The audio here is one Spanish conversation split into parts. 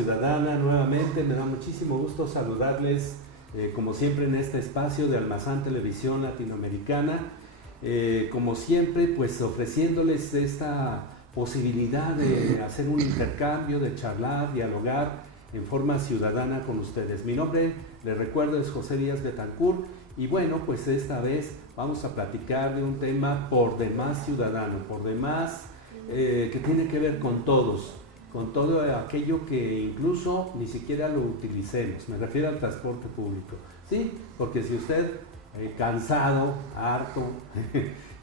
ciudadana, nuevamente me da muchísimo gusto saludarles, como siempre en este espacio de Almazán Televisión Latinoamericana, como siempre pues ofreciéndoles esta posibilidad de hacer un intercambio, de charlar, dialogar en forma ciudadana con ustedes. Mi nombre, les recuerdo, es José Díaz Betancourt y bueno, pues esta vez vamos a platicar de un tema por demás ciudadano, por demás que tiene que ver con todos, con todo aquello que incluso ni siquiera lo utilicemos. Me refiero al transporte público, ¿sí? Porque si usted cansado, harto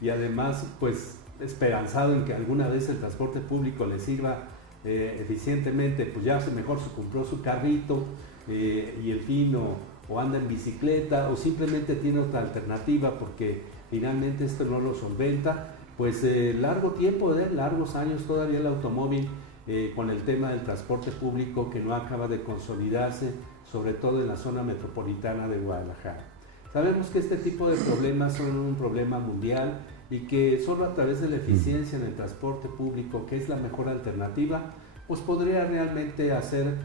y además pues esperanzado en que alguna vez el transporte público le sirva eficientemente, pues ya mejor se compró su carrito y en fin, o anda en bicicleta o simplemente tiene otra alternativa porque finalmente esto no lo solventa, pues largo tiempo, largos años todavía el automóvil con el tema del transporte público que no acaba de consolidarse, sobre todo en la zona metropolitana de Guadalajara. Sabemos que este tipo de problemas son un problema mundial y que solo a través de la eficiencia en el transporte público, que es la mejor alternativa, pues podría realmente hacer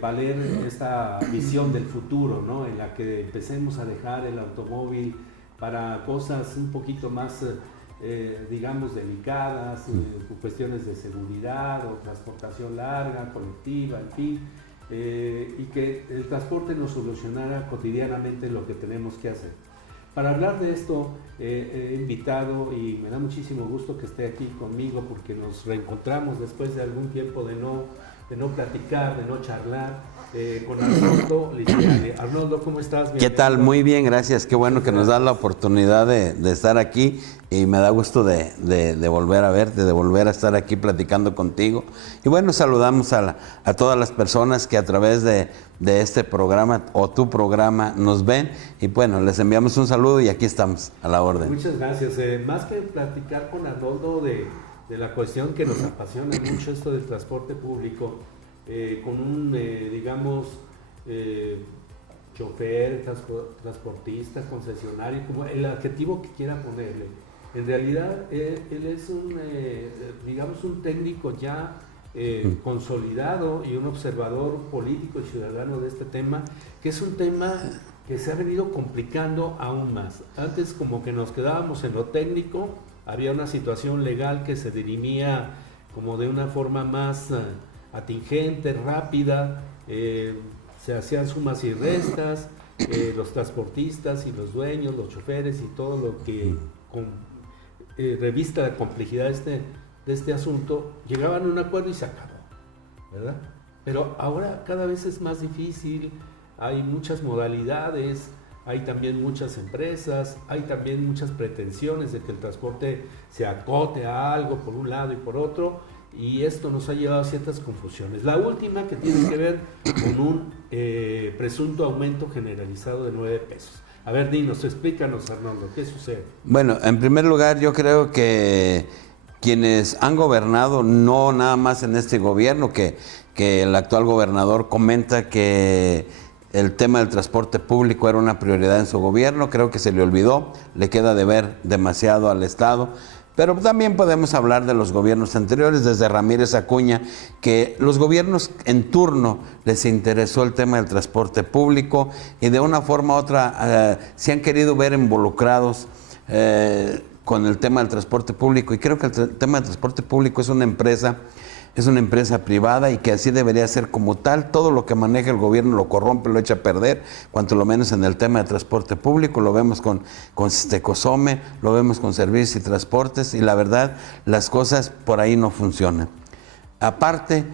valer esta visión del futuro, ¿no? En la que empecemos a dejar el automóvil para cosas un poquito más digamos delicadas, cuestiones de seguridad o transportación larga, colectiva, en fin, y que el transporte nos solucionara cotidianamente lo que tenemos que hacer. Para hablar de esto he invitado y me da muchísimo gusto que esté aquí conmigo porque nos reencontramos después de algún tiempo de no platicar, de no charlar, con Arnoldo Liciani. Arnoldo, ¿cómo estás? ¿Qué tal? Muy bien, gracias. Qué bueno que nos das la oportunidad de estar aquí y me da gusto de volver a verte, de volver a estar aquí platicando contigo. Y bueno, saludamos a todas las personas que a través de este programa o tu programa nos ven y bueno, les enviamos un saludo y aquí estamos a la orden. Muchas gracias. Más que platicar con Arnoldo de la cuestión que nos apasiona mucho esto del transporte público, con un, digamos, chofer, transportista, concesionario, como el adjetivo que quiera ponerle. En realidad, él es digamos, un técnico ya consolidado y un observador político y ciudadano de este tema, que es un tema que se ha venido complicando aún más. Antes como que nos quedábamos en lo técnico, había una situación legal que se dirimía como de una forma más atingente, rápida, se hacían sumas y restas, los transportistas y los dueños, los choferes y todo lo que revista la complejidad de este asunto, llegaban a un acuerdo y se acabó, ¿verdad? Pero ahora cada vez es más difícil, hay muchas modalidades, hay también muchas empresas, hay también muchas pretensiones de que el transporte se acote a algo por un lado y por otro, y esto nos ha llevado a ciertas confusiones. La última que tiene que ver con un presunto aumento generalizado de 9 pesos. A ver, dinos, explícanos, Arnoldo, ¿qué sucede? Bueno, en primer lugar, yo creo que quienes han gobernado, no nada más en este gobierno, que el actual gobernador comenta que el tema del transporte público era una prioridad en su gobierno, creo que se le olvidó, le queda de ver demasiado al Estado. Pero también podemos hablar de los gobiernos anteriores, desde Ramírez Acuña, que los gobiernos en turno les interesó el tema del transporte público y de una forma u otra se han querido ver involucrados con el tema del transporte público. Y creo que el tema del transporte público es una empresa privada y que así debería ser como tal. Todo lo que maneja el gobierno lo corrompe, lo echa a perder, cuanto lo menos en el tema de transporte público. Lo vemos con Tecosome, lo vemos con Servicios y Transportes y la verdad las cosas por ahí no funcionan. Aparte,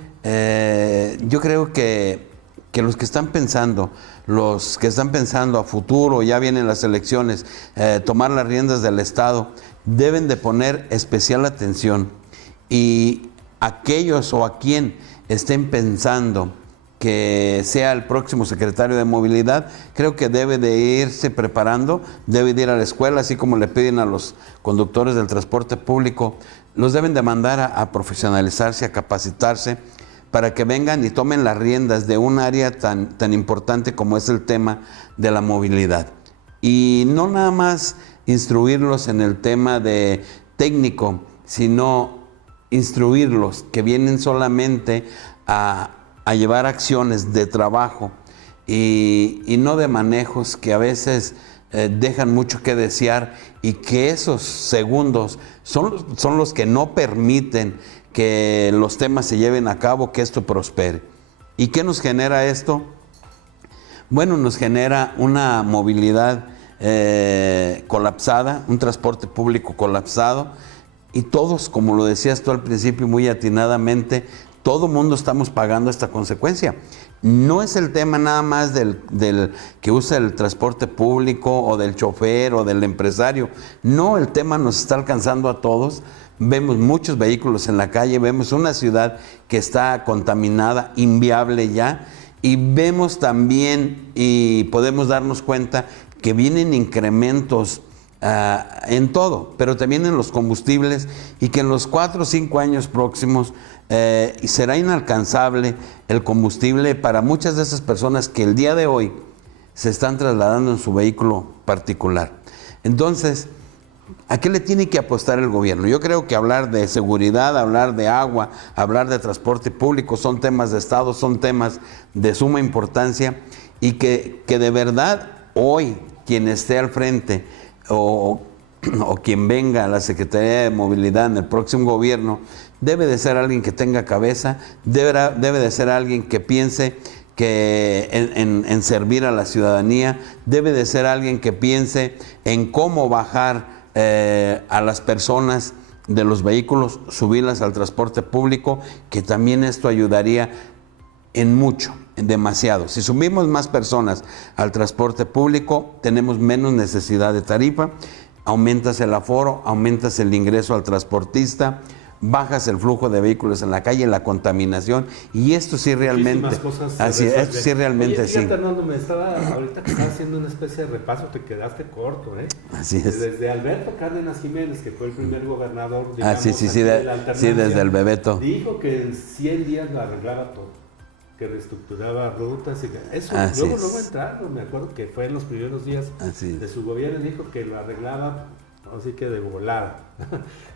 yo creo que los que están pensando a futuro, ya vienen las elecciones, tomar las riendas del Estado, deben de poner especial atención y aquellos o a quien estén pensando que sea el próximo secretario de Movilidad, creo que debe de irse preparando, debe de ir a la escuela, así como le piden a los conductores del transporte público, los deben de mandar a profesionalizarse, a capacitarse, para que vengan y tomen las riendas de un área tan importante como es el tema de la movilidad. Y no nada más instruirlos en el tema de técnico, sino instruirlos que vienen solamente a a llevar acciones de trabajo y no de manejos que a veces dejan mucho que desear, y que esos segundos son los que no permiten que los temas se lleven a cabo, que esto prospere. ¿Y qué nos genera esto? Bueno, nos genera una movilidad colapsada, un transporte público colapsado, y todos, como lo decías tú al principio muy atinadamente, todo mundo estamos pagando esta consecuencia. No es el tema nada más del que usa el transporte público o del chofer o del empresario. No, el tema nos está alcanzando a todos. Vemos muchos vehículos en la calle, vemos una ciudad que está contaminada, inviable ya, y vemos también y podemos darnos cuenta que vienen incrementos en todo, pero también en los combustibles, y que en los 4 o 5 años próximos será inalcanzable el combustible para muchas de esas personas que el día de hoy se están trasladando en su vehículo particular. Entonces, ¿a qué le tiene que apostar el gobierno? Yo creo que hablar de seguridad, hablar de agua, hablar de transporte público son temas de Estado, son temas de suma importancia, y que de verdad hoy quien esté al frente o quien venga a la Secretaría de Movilidad en el próximo gobierno debe de ser alguien que tenga cabeza, debe de ser alguien que piense que en servir a la ciudadanía, debe de ser alguien que piense en cómo bajar a las personas de los vehículos, subirlas al transporte público, que también esto ayudaría en mucho, en demasiado. Si subimos más personas al transporte público, tenemos menos necesidad de tarifa, aumentas el aforo, aumentas el ingreso al transportista, bajas el flujo de vehículos en la calle, la contaminación, y esto sí realmente, esto sí realmente. Oye, fíjate, Arnoldo, ahorita que estaba haciendo una especie de repaso, te quedaste corto, ¿eh? Así es. Desde Alberto Cárdenas Jiménez, que fue el primer gobernador, digamos, sí, desde el Bebeto. Dijo que en 100 días lo arreglaba todo, que reestructuraba rutas, y eso luego entraron, me acuerdo que fue en los primeros días de su gobierno, dijo que lo arreglaba, así que de volada.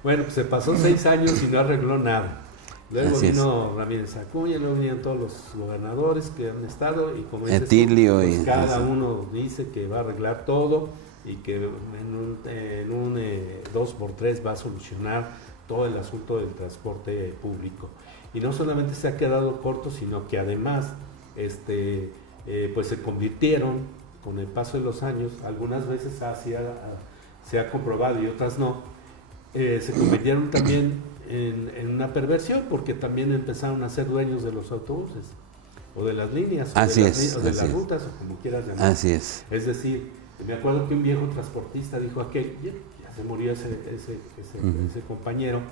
Bueno, pues se pasó 6 años y no arregló nada. Luego vino Ramírez Acuña, luego vinieron todos los gobernadores que han estado, y como dices, pues cada uno dice que va a arreglar todo, y que en un 2x3 va a solucionar todo el asunto del transporte público. Y no solamente se ha quedado corto, sino que además pues se convirtieron, con el paso de los años, algunas veces se ha comprobado y otras no, se convirtieron también en una perversión, porque también empezaron a ser dueños de los autobuses, o de las líneas, o de las rutas, o como quieras llamar. Así es. Es decir, me acuerdo que un viejo transportista dijo aquel, ya se murió ese compañero,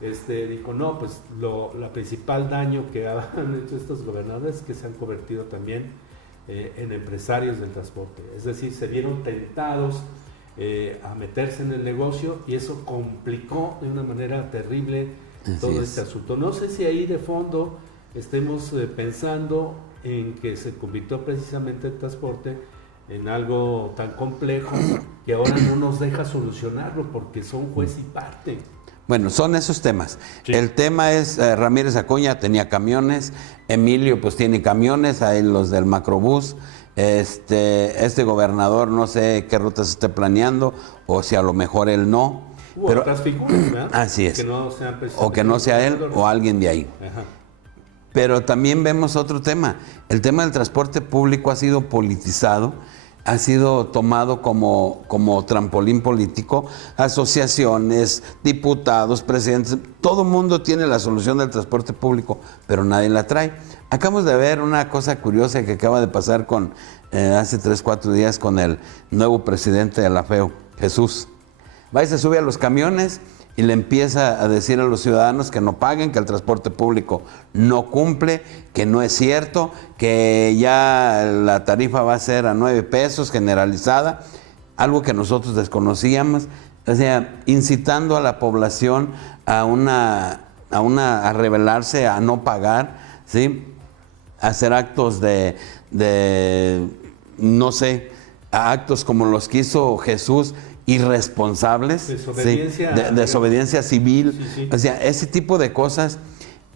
dijo, no, pues la principal daño que han hecho estos gobernadores es que se han convertido también en empresarios del transporte. Es decir, se vieron tentados a meterse en el negocio, y eso complicó de una manera terrible todo este asunto. No sé si ahí de fondo estemos pensando en que se convirtió precisamente el transporte en algo tan complejo que ahora no nos deja solucionarlo, porque son juez y parte. Bueno, son esos temas. Sí. El tema es, Ramírez Acuña tenía camiones, Emilio pues tiene camiones, ahí los del macrobús. Este gobernador no sé qué rutas esté planeando, o si a lo mejor él no. Pero otras figuras, ¿verdad? Así es. Que no sean, o que no sea él o alguien de ahí. Ajá. Pero también vemos otro tema. El tema del transporte público ha sido politizado, ha sido tomado como trampolín político. Asociaciones, diputados, presidentes, todo el mundo tiene la solución del transporte público, pero nadie la trae. Acabamos de ver una cosa curiosa que acaba de pasar hace 3 o 4 días con el nuevo presidente de la FEO, Jesús. Va y se sube a los camiones y le empieza a decir a los ciudadanos que no paguen, que el transporte público no cumple, que no es cierto, que ya la tarifa va a ser a 9 pesos generalizada, algo que nosotros desconocíamos, o sea, incitando a la población a rebelarse, a no pagar, ¿sí? A hacer actos no sé, actos como los que hizo Jesús, irresponsables, desobediencia, desobediencia civil, sí. O sea, ese tipo de cosas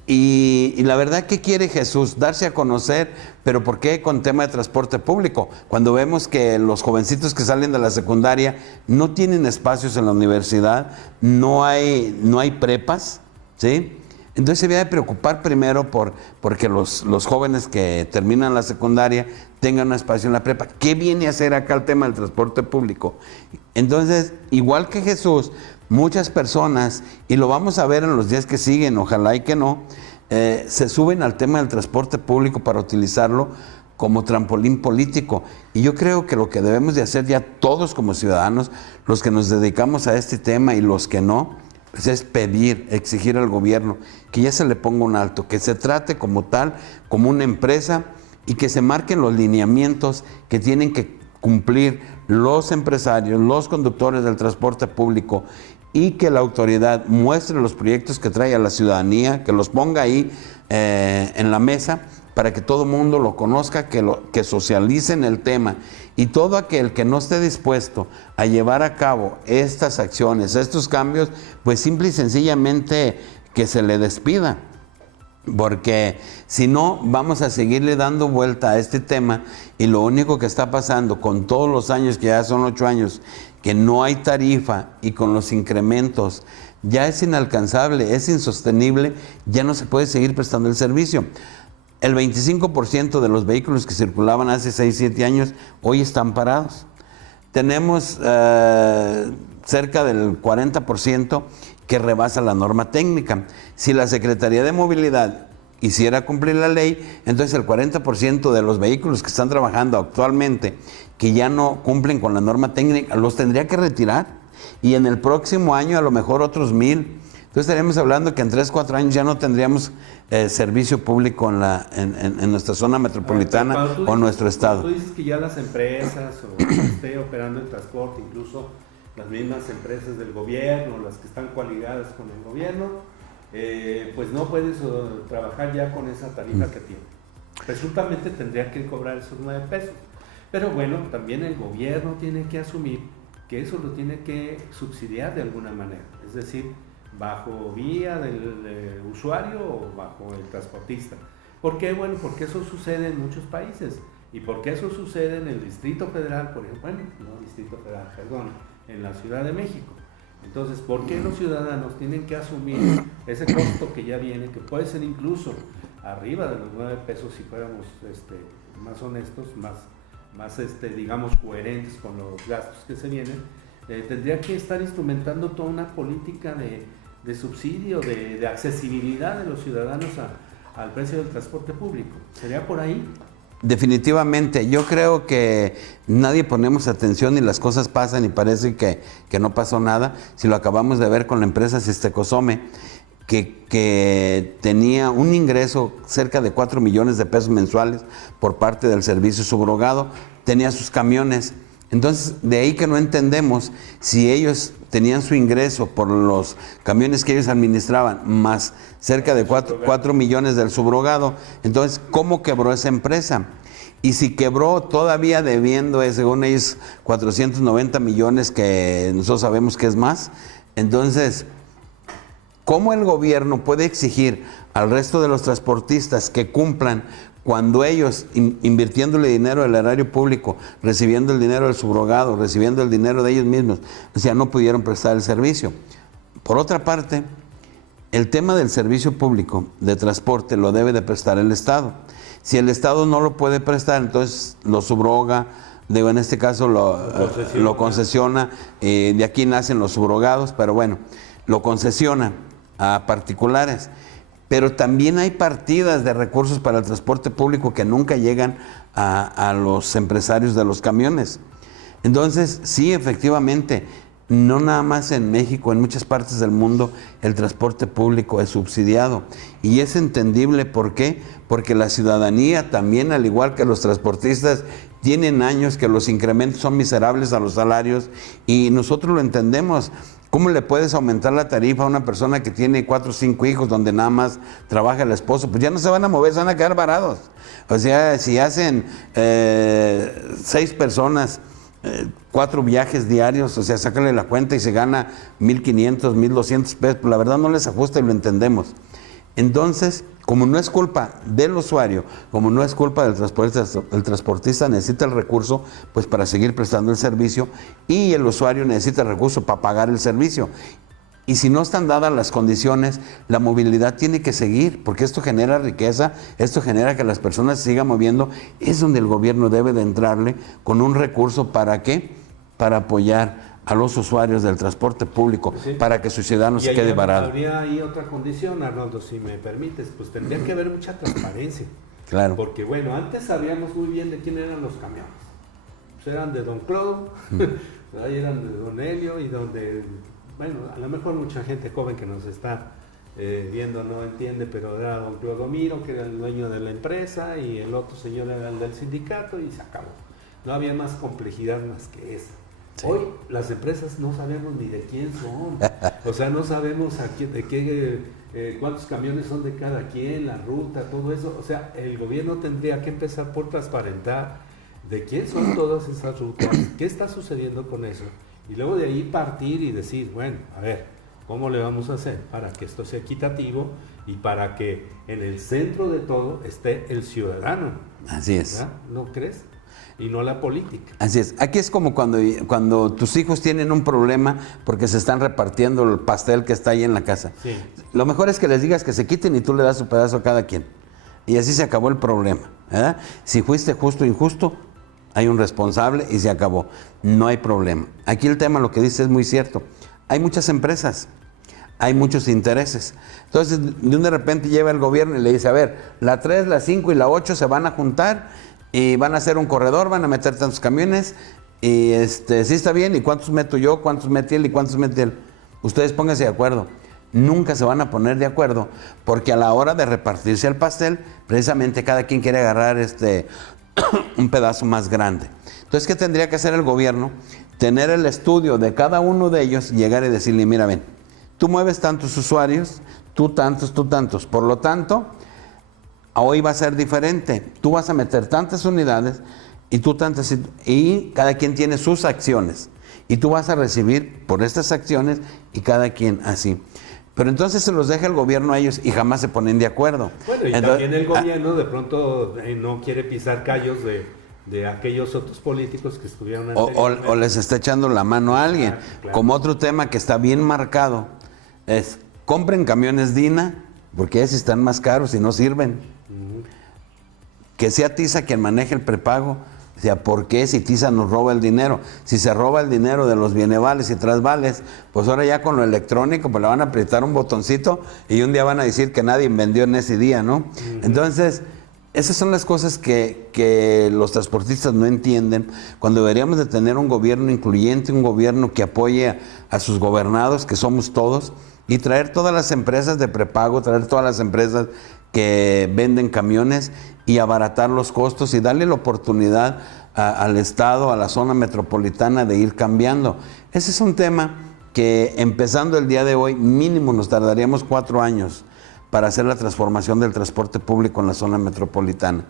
Y la verdad, ¿qué quiere Jesús? Darse a conocer, pero ¿por qué con tema de transporte público? Cuando vemos que los jovencitos que salen de la secundaria no tienen espacios en la universidad, no hay prepas, ¿sí? Entonces se debe de preocupar primero porque los jóvenes que terminan la secundaria tengan un espacio en la prepa. ¿Qué viene a hacer acá el tema del transporte público? Entonces, igual que Jesús, muchas personas, y lo vamos a ver en los días que siguen, ojalá y que no, se suben al tema del transporte público para utilizarlo como trampolín político. Y yo creo que lo que debemos de hacer ya todos como ciudadanos, los que nos dedicamos a este tema y los que no, pues es pedir, exigir al gobierno que ya se le ponga un alto, que se trate como tal, como una empresa, y que se marquen los lineamientos que tienen que cumplir los empresarios, los conductores del transporte público, y que la autoridad muestre los proyectos que trae a la ciudadanía, que los ponga ahí en la mesa para que todo el mundo lo conozca, que socialicen el tema. Y todo aquel que no esté dispuesto a llevar a cabo estas acciones, estos cambios, pues simple y sencillamente que se le despida. Porque si no, vamos a seguirle dando vuelta a este tema, y lo único que está pasando con todos los años, que ya son 8 años, que no hay tarifa, y con los incrementos, ya es inalcanzable, es insostenible, ya no se puede seguir prestando el servicio. El 25% de los vehículos que circulaban hace 6, 7 años, hoy están parados. Tenemos cerca del 40% que rebasa la norma técnica. Si la Secretaría de Movilidad hiciera cumplir la ley, entonces el 40% de los vehículos que están trabajando actualmente, que ya no cumplen con la norma técnica, los tendría que retirar, y en el próximo año a lo mejor otros 1,000. Entonces estaríamos hablando que en 3, 4 años ya no tendríamos servicio público en nuestra zona metropolitana o nuestro estado. Tú dices que ya las empresas o que esté operando el transporte, incluso las mismas empresas del gobierno, las que están coaligadas con el gobierno, pues no puedes trabajar ya con esa tarifa que tiene. Presuntamente tendría que cobrar esos 9 pesos. Pero bueno, también el gobierno tiene que asumir que eso lo tiene que subsidiar de alguna manera. Es decir, bajo vía del usuario o bajo el transportista. ¿Por qué? Bueno, porque eso sucede en muchos países. ¿Y por qué eso sucede en el Distrito Federal, por ejemplo? Bueno, no Distrito Federal, perdón, en la Ciudad de México. Entonces, ¿por qué los ciudadanos tienen que asumir ese costo que ya viene, que puede ser incluso arriba de los 9 pesos si fuéramos más honestos, más digamos, coherentes con los gastos que se vienen? Tendría que estar instrumentando toda una política de subsidio, de accesibilidad de los ciudadanos al precio del transporte público. ¿Sería por ahí? Definitivamente, yo creo que nadie ponemos atención y las cosas pasan y parece que no pasó nada. Si lo acabamos de ver con la empresa Sistecosome, que tenía un ingreso cerca de 4 millones de pesos mensuales por parte del servicio subrogado, tenía sus camiones. Entonces, de ahí que no entendemos si ellos tenían su ingreso por los camiones que ellos administraban, más cerca de 4 millones del subrogado. Entonces, ¿cómo quebró esa empresa? Y si quebró todavía debiendo, según ellos, 490 millones, que nosotros sabemos que es más. Entonces, ¿cómo el gobierno puede exigir al resto de los transportistas que cumplan cuando ellos, invirtiéndole dinero del erario público, recibiendo el dinero del subrogado, recibiendo el dinero de ellos mismos, o sea, no pudieron prestar el servicio? Por otra parte, el tema del servicio público de transporte lo debe de prestar el Estado. Si el Estado no lo puede prestar, entonces lo subroga, en este caso lo concesiona, de aquí nacen los subrogados, pero bueno, lo concesiona a particulares. Pero también hay partidas de recursos para el transporte público que nunca llegan a los empresarios de los camiones. Entonces, sí, efectivamente, no nada más en México, en muchas partes del mundo el transporte público es subsidiado. Y es entendible, ¿por qué? Porque la ciudadanía también, al igual que los transportistas, tienen años que los incrementos son miserables a los salarios, y nosotros lo entendemos. ¿Cómo le puedes aumentar la tarifa a una persona que tiene 4 o 5 hijos donde nada más trabaja el esposo? Pues ya no se van a mover, se van a quedar varados. O sea, si hacen 6 personas, 4 viajes diarios, o sea, sácale la cuenta y se gana 1,500, 1,200 pesos, pues la verdad no les ajusta y lo entendemos. Entonces, como no es culpa del usuario, como no es culpa del transportista, el transportista necesita el recurso pues para seguir prestando el servicio y el usuario necesita el recurso para pagar el servicio. Y si no están dadas las condiciones, la movilidad tiene que seguir, porque esto genera riqueza, esto genera que las personas se sigan moviendo. Es donde el gobierno debe de entrarle con un recurso, ¿para qué? Para apoyar a los usuarios del transporte público, sí, para que su ciudadano se quede varado. Habría ahí otra condición, Arnoldo, si me permites, pues tendría que haber mucha transparencia. Claro. Porque bueno, antes sabíamos muy bien de quién eran los camiones. Pues eran de Don Claude, ahí eran de Don Helio y donde... Bueno, a lo mejor mucha gente joven que nos está viendo no entiende, pero era don Clodomiro, que era el dueño de la empresa, y el otro señor era el del sindicato, y se acabó. No había más complejidad más que esa. Sí. Hoy las empresas no sabemos ni de quién son, o sea, no sabemos cuántos camiones son de cada quien, la ruta, todo eso. O sea, el gobierno tendría que empezar por transparentar de quién son todas esas rutas, qué está sucediendo con eso. Y luego de ahí partir y decir, bueno, a ver, ¿cómo le vamos a hacer para que esto sea equitativo y para que en el centro de todo esté el ciudadano? Así es. ¿Verdad? ¿No crees? Y no la política. Así es. Aquí es como cuando tus hijos tienen un problema porque se están repartiendo el pastel que está ahí en la casa. Sí. Lo mejor es que les digas que se quiten y tú le das su pedazo a cada quien. Y así se acabó el problema, ¿verdad? Si fuiste justo o injusto, hay un responsable y se acabó. No hay problema. Aquí el tema, lo que dice es muy cierto. Hay muchas empresas, hay muchos intereses. Entonces, de repente llega el gobierno y le dice, a ver, la 3, la 5 y la 8 se van a juntar y van a hacer un corredor, van a meter tantos camiones y sí está bien, ¿y cuántos meto yo, cuántos mete él y cuántos mete él? Ustedes pónganse de acuerdo. Nunca se van a poner de acuerdo porque a la hora de repartirse el pastel, precisamente cada quien quiere agarrar un pedazo más grande. Entonces, ¿qué tendría que hacer el gobierno? Tener el estudio de cada uno de ellos, llegar y decirle, mira, ven, tú mueves tantos usuarios, tú tantos. Por lo tanto, hoy va a ser diferente. Tú vas a meter tantas unidades y tú tantas, y cada quien tiene sus acciones. Y tú vas a recibir por estas acciones y cada quien así. Pero entonces se los deja el gobierno a ellos y jamás se ponen de acuerdo. Bueno, y entonces, también el gobierno de pronto no quiere pisar callos de aquellos otros políticos que estuvieron o les está echando la mano a alguien. Claro. Como otro tema que está bien marcado es, compren camiones DINA, porque esos están más caros y no sirven. Que sea TISA quien maneje el prepago. O sea, ¿por qué si TISA nos roba el dinero? Si se roba el dinero de los bienevales y trasvales, pues ahora ya con lo electrónico, pues le van a apretar un botoncito y un día van a decir que nadie vendió en ese día, ¿no? Entonces, esas son las cosas que los transportistas no entienden, cuando deberíamos de tener un gobierno incluyente, un gobierno que apoye a sus gobernados, que somos todos, y traer todas las empresas de prepago, traer todas las empresas que venden camiones y abaratar los costos y darle la oportunidad al Estado, a la zona metropolitana de ir cambiando. Ese es un tema que empezando el día de hoy, mínimo nos tardaríamos 4 años para hacer la transformación del transporte público en la zona metropolitana.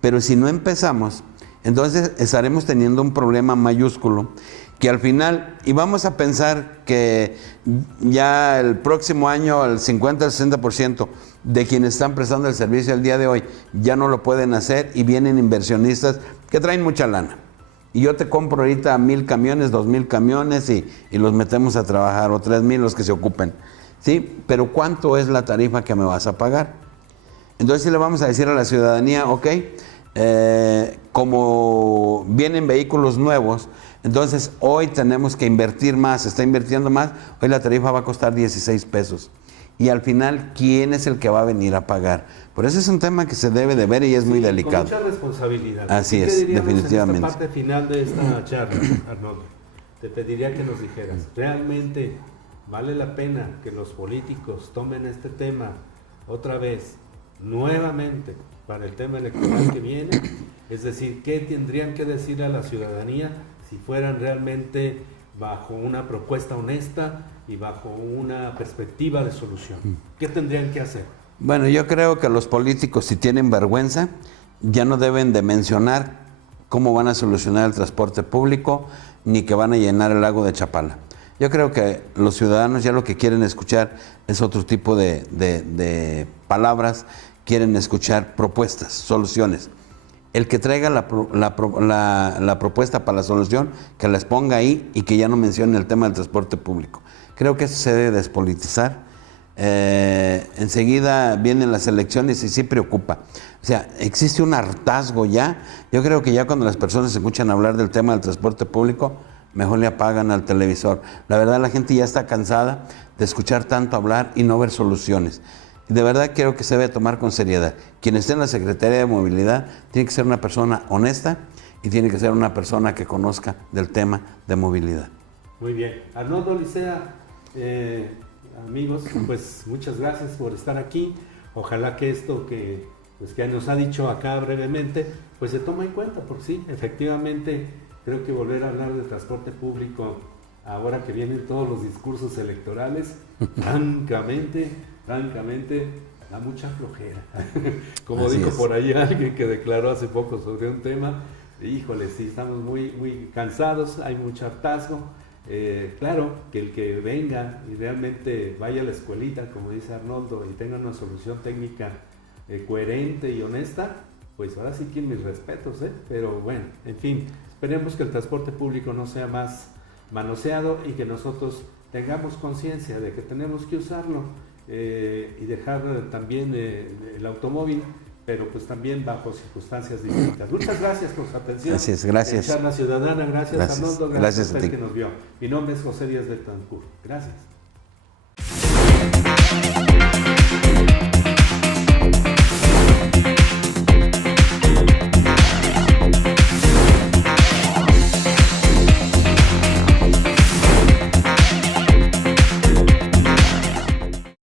Pero si no empezamos, entonces estaremos teniendo un problema mayúsculo que al final, y vamos a pensar que ya el próximo año el 50 al 60% de quienes están prestando el servicio el día de hoy ya no lo pueden hacer y vienen inversionistas que traen mucha lana. Y yo te compro ahorita 1,000 camiones, 2,000 camiones y los metemos a trabajar, o 3,000 los que se ocupen. ¿Sí? Pero ¿cuánto es la tarifa que me vas a pagar? Entonces si le vamos a decir a la ciudadanía, ok, como vienen vehículos nuevos, entonces hoy tenemos que invertir más, se está invirtiendo más, hoy la tarifa va a costar 16 pesos. Y al final, ¿quién es el que va a venir a pagar? Por eso es un tema que se debe de ver y es muy delicado. Con mucha responsabilidad. Así es, definitivamente. En esta parte final de esta charla, Arnoldo, te pediría que nos dijeras, ¿realmente vale la pena que los políticos tomen este tema otra vez, nuevamente, para el tema electoral que viene? Es decir, ¿qué tendrían que decirle a la ciudadanía si fueran realmente bajo una propuesta honesta y bajo una perspectiva de solución? ¿Qué tendrían que hacer? Bueno, yo creo que los políticos, si tienen vergüenza, ya no deben de mencionar cómo van a solucionar el transporte público ni que van a llenar el lago de Chapala. Yo creo que los ciudadanos ya lo que quieren escuchar es otro tipo de palabras, quieren escuchar propuestas, soluciones. El que traiga la propuesta para la solución, que las ponga ahí y que ya no mencione el tema del transporte público. Creo que eso se debe despolitizar. Enseguida vienen las elecciones y sí preocupa. O sea, existe un hartazgo ya. Yo creo que ya cuando las personas escuchan hablar del tema del transporte público, mejor le apagan al televisor. La verdad, la gente ya está cansada de escuchar tanto hablar y no ver soluciones. De verdad creo que se debe tomar con seriedad. Quien esté en la Secretaría de Movilidad tiene que ser una persona honesta y tiene que ser una persona que conozca del tema de movilidad. Muy bien. Arnoldo Licea, amigos, pues muchas gracias por estar aquí. Ojalá que esto que nos ha dicho acá brevemente, pues se toma en cuenta, porque sí, efectivamente, creo que volver a hablar de transporte público, ahora que vienen todos los discursos electorales, francamente, da mucha flojera. Como Así dijo es. por ahí alguien que declaró hace poco sobre un tema, híjole, sí, estamos muy cansados, hay mucho hartazgo. Claro, que el que venga y realmente vaya a la escuelita, como dice Arnoldo, y tenga una solución técnica coherente y honesta, pues ahora sí que mis respetos, pero bueno, en fin, esperemos que el transporte público no sea más manoseado y que nosotros tengamos conciencia de que tenemos que usarlo y dejar también el automóvil, pero pues también bajo circunstancias distintas. Muchas gracias por su atención. Gracias. Charla Ciudadana, gracias Arnoldo, gracias a ti. usted que nos vio. Mi nombre es José Díaz Betancourt. Gracias.